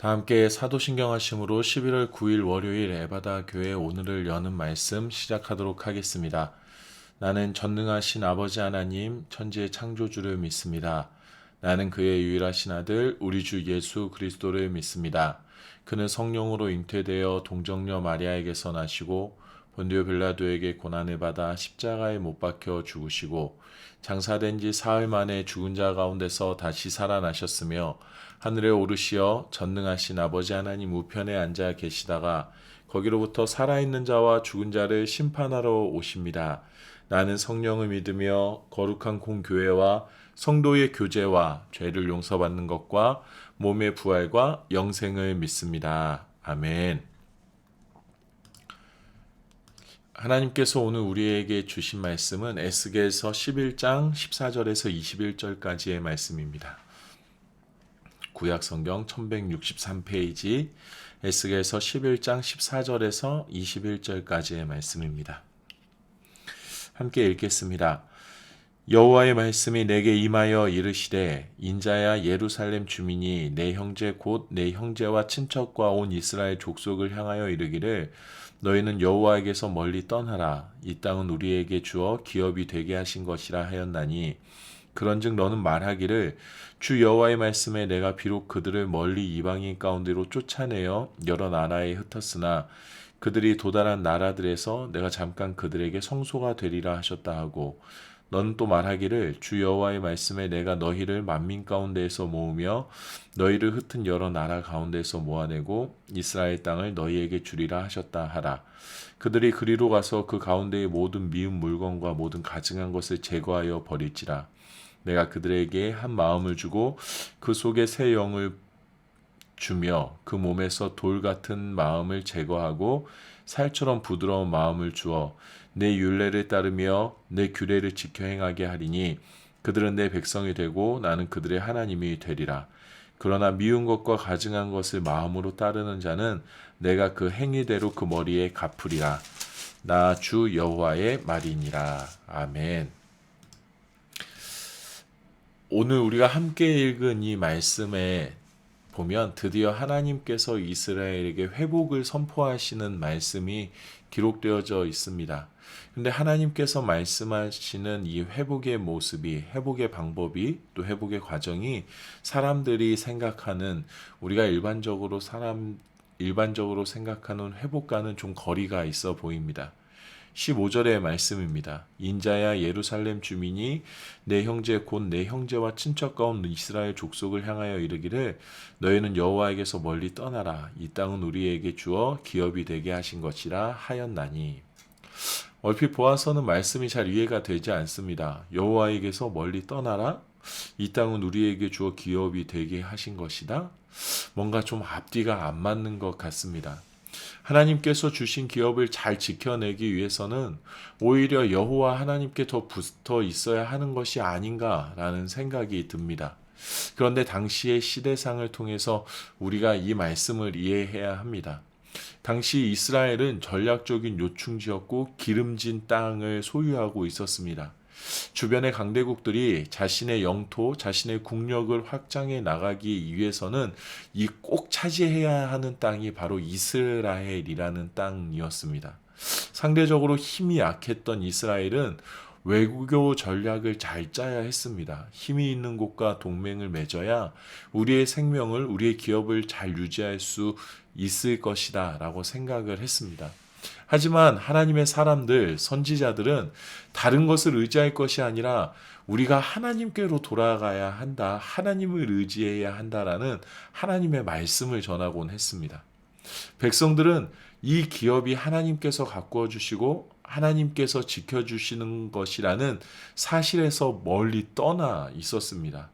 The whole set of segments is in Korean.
다 함께 사도신경 하심으로 11월 9일 월요일 에바다 교회 오늘을 여는 말씀 시작하도록 하겠습니다. 나는 전능하신 아버지 하나님 천지의 창조주를 믿습니다. 나는 그의 유일하신 아들 우리 주 예수 그리스도를 믿습니다. 그는 성령으로 잉태되어 동정녀 마리아에게서 나시고 본디오 빌라도에게 고난을 받아 십자가에 못 박혀 죽으시고 장사된 지 사흘 만에 죽은 자 가운데서 다시 살아나셨으며 하늘에 오르시어 전능하신 아버지 하나님 우편에 앉아 계시다가 거기로부터 살아있는 자와 죽은 자를 심판하러 오십니다. 나는 성령을 믿으며 거룩한 공교회와 성도의 교제와 죄를 용서받는 것과 몸의 부활과 영생을 믿습니다. 아멘. 하나님께서 오늘 우리에게 주신 말씀은 에스겔서 11장 14절에서 21절까지의 말씀입니다. 구약성경 1163페이지 에스겔서 11장 14절에서 21절까지의 말씀입니다. 함께 읽겠습니다. 여호와의 말씀이 내게 임하여 이르시되 인자야 예루살렘 주민이 내 형제 곧 내 형제와 친척과 온 이스라엘 족속을 향하여 이르기를 너희는 여호와에게서 멀리 떠나라. 이 땅은 우리에게 주어 기업이 되게 하신 것이라 하였나니 그런즉 너는 말하기를 주 여호와의 말씀에 내가 비록 그들을 멀리 이방인 가운데로 쫓아내어 여러 나라에 흩었으나 그들이 도달한 나라들에서 내가 잠깐 그들에게 성소가 되리라 하셨다 하고 너는 또 말하기를 주 여호와의 말씀에 내가 너희를 만민 가운데에서 모으며 너희를 흩은 여러 나라 가운데에서 모아내고 이스라엘 땅을 너희에게 주리라 하셨다 하라. 그들이 그리로 가서 그 가운데의 모든 미운 물건과 모든 가증한 것을 제거하여 버릴지라. 내가 그들에게 한 마음을 주고 그 속에 새 영을 주며 그 몸에서 돌 같은 마음을 제거하고 살처럼 부드러운 마음을 주어 내 율례를 따르며 내 규례를 지켜 행하게 하리니 그들은 내 백성이 되고 나는 그들의 하나님이 되리라. 그러나 미운 것과 가증한 것을 마음으로 따르는 자는 내가 그 행위대로 그 머리에 갚으리라. 나 주 여호와의 말이니라. 아멘. 오늘 우리가 함께 읽은 이 말씀에 보면 드디어 하나님께서 이스라엘에게 회복을 선포하시는 말씀이 기록되어져 있습니다. 근데 하나님께서 말씀하시는 이 회복의 모습이, 회복의 방법이, 또 회복의 과정이 사람들이 생각하는, 우리가 일반적으로 생각하는 회복과는 좀 거리가 있어 보입니다. 15절의 말씀입니다. 인자야 예루살렘 주민이 내 형제 곧 내 형제와 친척 가운 이스라엘 족속을 향하여 이르기를 너희는 여호와에게서 멀리 떠나라. 이 땅은 우리에게 주어 기업이 되게 하신 것이라 하였나니. 얼핏 보아서는 말씀이 잘 이해가 되지 않습니다. 여호와에게서 멀리 떠나라. 이 땅은 우리에게 주어 기업이 되게 하신 것이다. 뭔가 좀 앞뒤가 안 맞는 것 같습니다. 하나님께서 주신 기업을 잘 지켜내기 위해서는 오히려 여호와 하나님께 더 붙어 있어야 하는 것이 아닌가라는 생각이 듭니다. 그런데 당시의 시대상을 통해서 우리가 이 말씀을 이해해야 합니다. 당시 이스라엘은 전략적인 요충지였고 기름진 땅을 소유하고 있었습니다. 주변의 강대국들이 자신의 영토, 자신의 국력을 확장해 나가기 위해서는 이 꼭 차지해야 하는 땅이 바로 이스라엘이라는 땅이었습니다. 상대적으로 힘이 약했던 이스라엘은 외교 전략을 잘 짜야 했습니다. 힘이 있는 곳과 동맹을 맺어야 우리의 생명을, 우리의 기업을 잘 유지할 수 있을 것이다 라고 생각을 했습니다. 하지만 하나님의 사람들, 선지자들은 다른 것을 의지할 것이 아니라 우리가 하나님께로 돌아가야 한다, 하나님을 의지해야 한다라는 하나님의 말씀을 전하곤 했습니다. 백성들은 이 기업이 하나님께서 가꾸어 주시고 하나님께서 지켜주시는 것이라는 사실에서 멀리 떠나 있었습니다.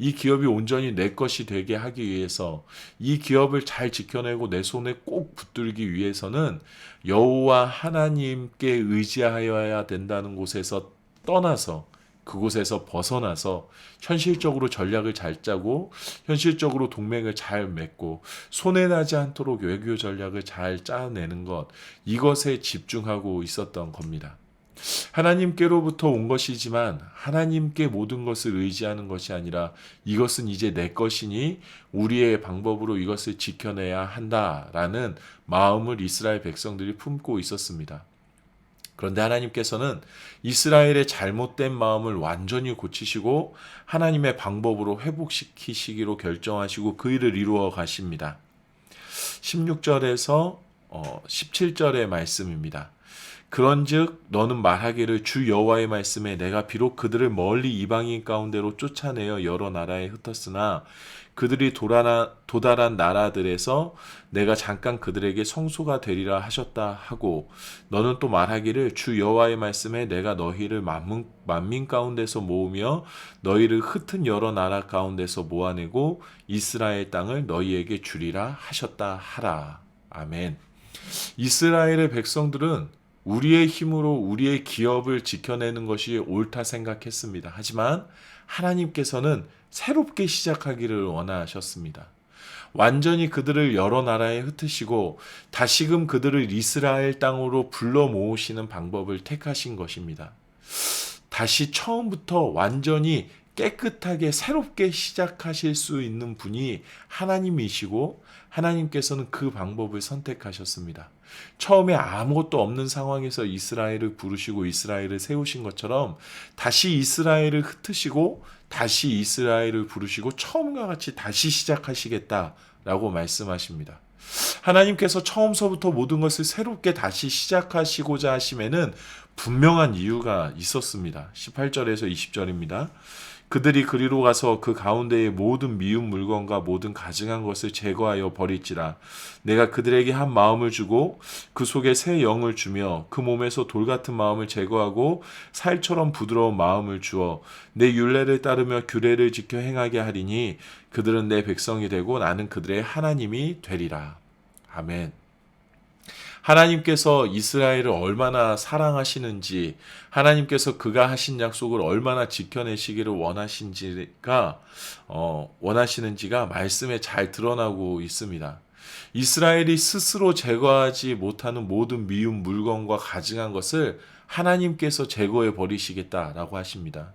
이 기업이 온전히 내 것이 되게 하기 위해서, 이 기업을 잘 지켜내고 내 손에 꼭 붙들기 위해서는 여호와 하나님께 의지하여야 된다는 곳에서 떠나서, 그곳에서 벗어나서 현실적으로 전략을 잘 짜고 현실적으로 동맹을 잘 맺고 손해나지 않도록 외교 전략을 잘 짜내는 것, 이것에 집중하고 있었던 겁니다. 하나님께로부터 온 것이지만 하나님께 모든 것을 의지하는 것이 아니라 이것은 이제 내 것이니 우리의 방법으로 이것을 지켜내야 한다라는 마음을 이스라엘 백성들이 품고 있었습니다. 그런데 하나님께서는 이스라엘의 잘못된 마음을 완전히 고치시고 하나님의 방법으로 회복시키시기로 결정하시고 그 일을 이루어 가십니다. 16절에서 17절의 말씀입니다. 그런즉 너는 말하기를 주 여호와의 말씀에 내가 비록 그들을 멀리 이방인 가운데로 쫓아내어 여러 나라에 흩었으나 그들이 도달한 나라들에서 내가 잠깐 그들에게 성소가 되리라 하셨다 하고 너는 또 말하기를 주 여호와의 말씀에 내가 너희를 만민 가운데서 모으며 너희를 흩은 여러 나라 가운데서 모아내고 이스라엘 땅을 너희에게 주리라 하셨다 하라. 아멘. 이스라엘의 백성들은 우리의 힘으로 우리의 기업을 지켜내는 것이 옳다 생각했습니다. 하지만 하나님께서는 새롭게 시작하기를 원하셨습니다. 완전히 그들을 여러 나라에 흩으시고 다시금 그들을 이스라엘 땅으로 불러 모으시는 방법을 택하신 것입니다. 다시 처음부터 완전히 깨끗하게 새롭게 시작하실 수 있는 분이 하나님이시고 하나님께서는 그 방법을 선택하셨습니다. 처음에 아무것도 없는 상황에서 이스라엘을 부르시고 이스라엘을 세우신 것처럼 다시 이스라엘을 흩으시고 다시 이스라엘을 부르시고 처음과 같이 다시 시작하시겠다라고 말씀하십니다. 하나님께서 처음서부터 모든 것을 새롭게 다시 시작하시고자 하심에는 분명한 이유가 있었습니다. 18절에서 20절입니다. 그들이 그리로 가서 그 가운데의 모든 미운 물건과 모든 가증한 것을 제거하여 버릴지라. 내가 그들에게 한 마음을 주고 그 속에 새 영을 주며 그 몸에서 돌 같은 마음을 제거하고 살처럼 부드러운 마음을 주어 내 율례를 따르며 규례를 지켜 행하게 하리니 그들은 내 백성이 되고 나는 그들의 하나님이 되리라. 아멘. 하나님께서 이스라엘을 얼마나 사랑하시는지, 하나님께서 그가 하신 약속을 얼마나 지켜내시기를 원하시는지가 말씀에 잘 드러나고 있습니다. 이스라엘이 스스로 제거하지 못하는 모든 미운 물건과 가증한 것을 하나님께서 제거해 버리시겠다라고 하십니다.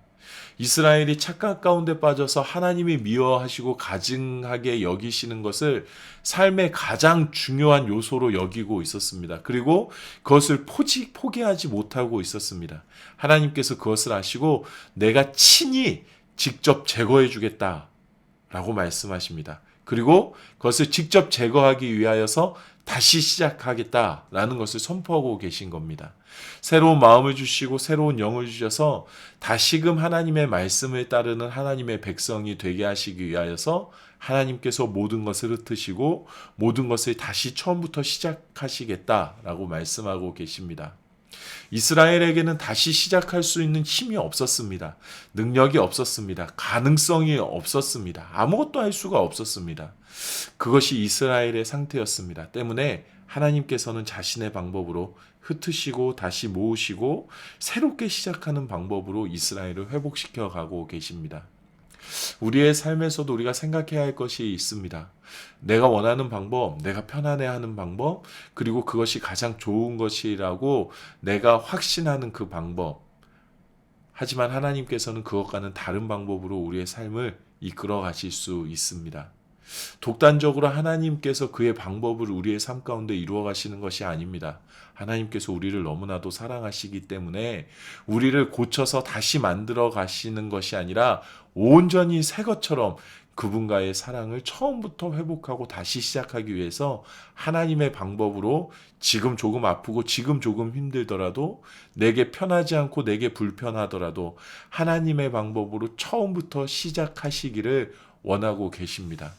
이스라엘이 착각 가운데 빠져서 하나님이 미워하시고 가증하게 여기시는 것을 삶의 가장 중요한 요소로 여기고 있었습니다. 그리고 그것을 포기하지 못하고 있었습니다. 하나님께서 그것을 아시고 내가 친히 직접 제거해 주겠다라고 말씀하십니다. 그리고 그것을 직접 제거하기 위하여서 다시 시작하겠다라는 것을 선포하고 계신 겁니다. 새로운 마음을 주시고 새로운 영을 주셔서 다시금 하나님의 말씀을 따르는 하나님의 백성이 되게 하시기 위하여서 하나님께서 모든 것을 흩으시고 모든 것을 다시 처음부터 시작하시겠다라고 말씀하고 계십니다. 이스라엘에게는 다시 시작할 수 있는 힘이 없었습니다. 능력이 없었습니다. 가능성이 없었습니다. 아무것도 할 수가 없었습니다. 그것이 이스라엘의 상태였습니다. 때문에 하나님께서는 자신의 방법으로 흩으시고 다시 모으시고 새롭게 시작하는 방법으로 이스라엘을 회복시켜 가고 계십니다. 우리의 삶에서도 우리가 생각해야 할 것이 있습니다. 내가 원하는 방법, 내가 편안해하는 방법, 그리고 그것이 가장 좋은 것이라고 내가 확신하는 그 방법. 하지만 하나님께서는 그것과는 다른 방법으로 우리의 삶을 이끌어 가실 수 있습니다. 독단적으로 하나님께서 그의 방법을 우리의 삶 가운데 이루어 가시는 것이 아닙니다. 하나님께서 우리를 너무나도 사랑하시기 때문에 우리를 고쳐서 다시 만들어 가시는 것이 아니라 온전히 새 것처럼 그분과의 사랑을 처음부터 회복하고 다시 시작하기 위해서 하나님의 방법으로 지금 조금 아프고 지금 조금 힘들더라도 내게 편하지 않고 내게 불편하더라도 하나님의 방법으로 처음부터 시작하시기를 원하고 계십니다.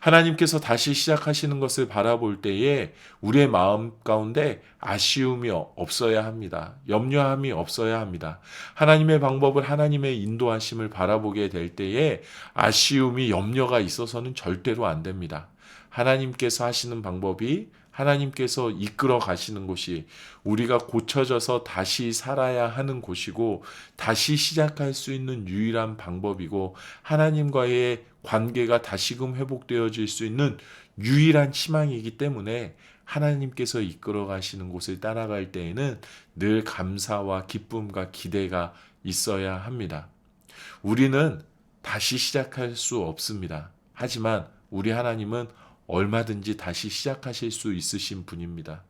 하나님께서 다시 시작하시는 것을 바라볼 때에 우리의 마음 가운데 아쉬움이 없어야 합니다. 염려함이 없어야 합니다. 하나님의 방법을 하나님의 인도하심을 바라보게 될 때에 아쉬움이 염려가 있어서는 절대로 안 됩니다. 하나님께서 하시는 방법이 하나님께서 이끌어 가시는 곳이 우리가 고쳐져서 다시 살아야 하는 곳이고 다시 시작할 수 있는 유일한 방법이고 하나님과의 관계가 다시금 회복되어질 수 있는 유일한 희망이기 때문에 하나님께서 이끌어 가시는 곳을 따라갈 때에는 늘 감사와 기쁨과 기대가 있어야 합니다. 우리는 다시 시작할 수 없습니다. 하지만 우리 하나님은 얼마든지 다시 시작하실 수 있으신 분입니다.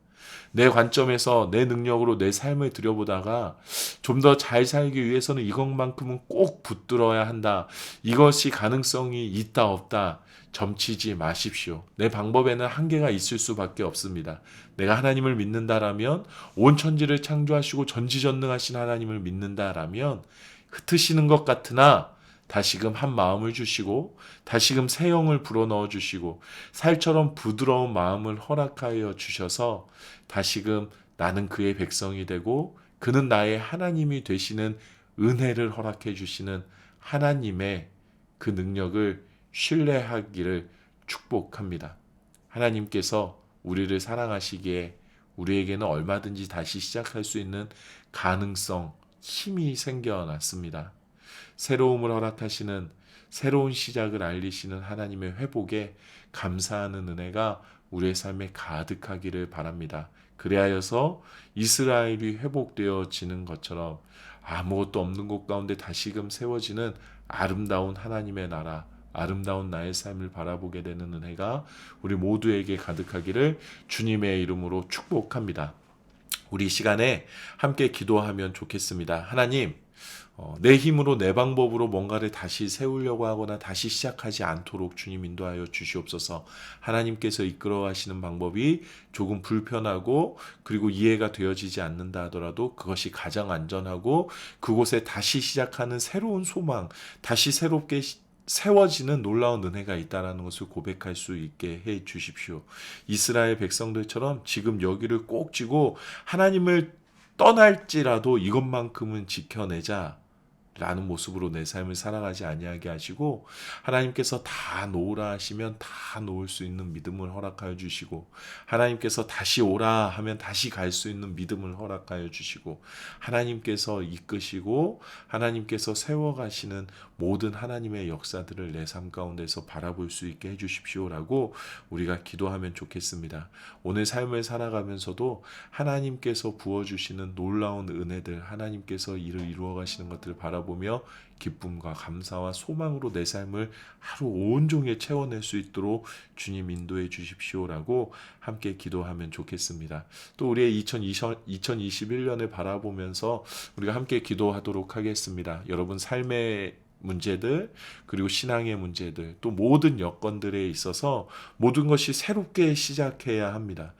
내 관점에서 내 능력으로 내 삶을 들여보다가 좀 더 잘 살기 위해서는 이것만큼은 꼭 붙들어야 한다. 이것이 가능성이 있다 없다. 점치지 마십시오. 내 방법에는 한계가 있을 수밖에 없습니다. 내가 하나님을 믿는다라면, 온 천지를 창조하시고 전지전능하신 하나님을 믿는다라면 흩으시는 것 같으나 다시금 한 마음을 주시고 다시금 새 영을 불어넣어 주시고 살처럼 부드러운 마음을 허락하여 주셔서 다시금 나는 그의 백성이 되고 그는 나의 하나님이 되시는 은혜를 허락해 주시는 하나님의 그 능력을 신뢰하기를 축복합니다. 하나님께서 우리를 사랑하시기에 우리에게는 얼마든지 다시 시작할 수 있는 가능성, 힘이 생겨났습니다. 새로움을 허락하시는, 새로운 시작을 알리시는 하나님의 회복에 감사하는 은혜가 우리의 삶에 가득하기를 바랍니다. 그리하여서 이스라엘이 회복되어지는 것처럼 아무것도 없는 곳 가운데 다시금 세워지는 아름다운 하나님의 나라, 아름다운 나의 삶을 바라보게 되는 은혜가 우리 모두에게 가득하기를 주님의 이름으로 축복합니다. 우리 시간에 함께 기도하면 좋겠습니다. 하나님, 내 힘으로 내 방법으로 뭔가를 다시 세우려고 하거나 다시 시작하지 않도록 주님 인도하여 주시옵소서. 하나님께서 이끌어 가시는 방법이 조금 불편하고 그리고 이해가 되어지지 않는다 하더라도 그것이 가장 안전하고 그곳에 다시 시작하는 새로운 소망, 다시 새롭게 세워지는 놀라운 은혜가 있다는 것을 고백할 수 있게 해 주십시오. 이스라엘 백성들처럼 지금 여기를 꼭 쥐고 하나님을 떠날지라도 이것만큼은 지켜내자 라는 모습으로 내 삶을 살아가지 아니하게 하시고 하나님께서 다 놓으라 하시면 다 놓을 수 있는 믿음을 허락하여 주시고 하나님께서 다시 오라 하면 다시 갈 수 있는 믿음을 허락하여 주시고 하나님께서 이끄시고 하나님께서 세워가시는 모든 하나님의 역사들을 내 삶 가운데서 바라볼 수 있게 해주십시오라고 우리가 기도하면 좋겠습니다. 오늘 삶을 살아가면서도 하나님께서 부어주시는 놀라운 은혜들, 하나님께서 일을 이루어 가시는 것들을 바라보며 기쁨과 감사와 소망으로 내 삶을 하루 온종일 채워낼 수 있도록 주님 인도해 주십시오라고 함께 기도하면 좋겠습니다. 또 우리의 2021년을 바라보면서 우리가 함께 기도하도록 하겠습니다. 여러분 삶의 문제들 그리고 신앙의 문제들 또 모든 여건들에 있어서 모든 것이 새롭게 시작해야 합니다.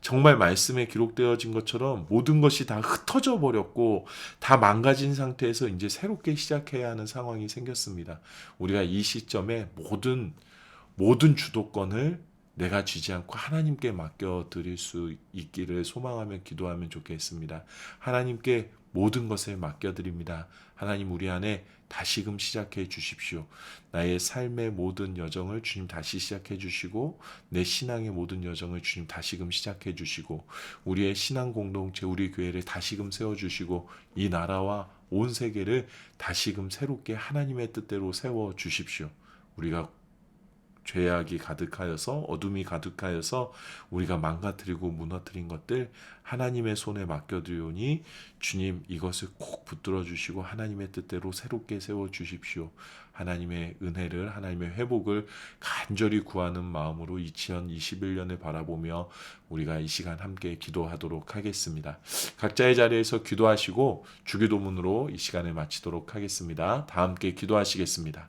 정말 말씀에 기록되어진 것처럼 모든 것이 다 흩어져 버렸고 다 망가진 상태에서 이제 새롭게 시작해야 하는 상황이 생겼습니다. 우리가 이 시점에 모든 주도권을 내가 쥐지 않고 하나님께 맡겨드릴 수 있기를 소망하며 기도하면 좋겠습니다. 하나님께 모든 것을 맡겨드립니다. 하나님 우리 안에 다시금 시작해 주십시오. 나의 삶의 모든 여정을 주님 다시 시작해 주시고 내 신앙의 모든 여정을 주님 다시금 시작해 주시고 우리의 신앙 공동체 우리 교회를 다시금 세워주시고 이 나라와 온 세계를 다시금 새롭게 하나님의 뜻대로 세워 주십시오. 우리가 죄악이 가득하여서 어둠이 가득하여서 우리가 망가뜨리고 무너뜨린 것들 하나님의 손에 맡겨드리오니 주님 이것을 꼭 붙들어 주시고 하나님의 뜻대로 새롭게 세워 주십시오. 하나님의 은혜를 하나님의 회복을 간절히 구하는 마음으로 2021년을 바라보며 우리가 이 시간 함께 기도하도록 하겠습니다. 각자의 자리에서 기도하시고 주기도문으로 이 시간을 마치도록 하겠습니다. 다 함께 기도하시겠습니다.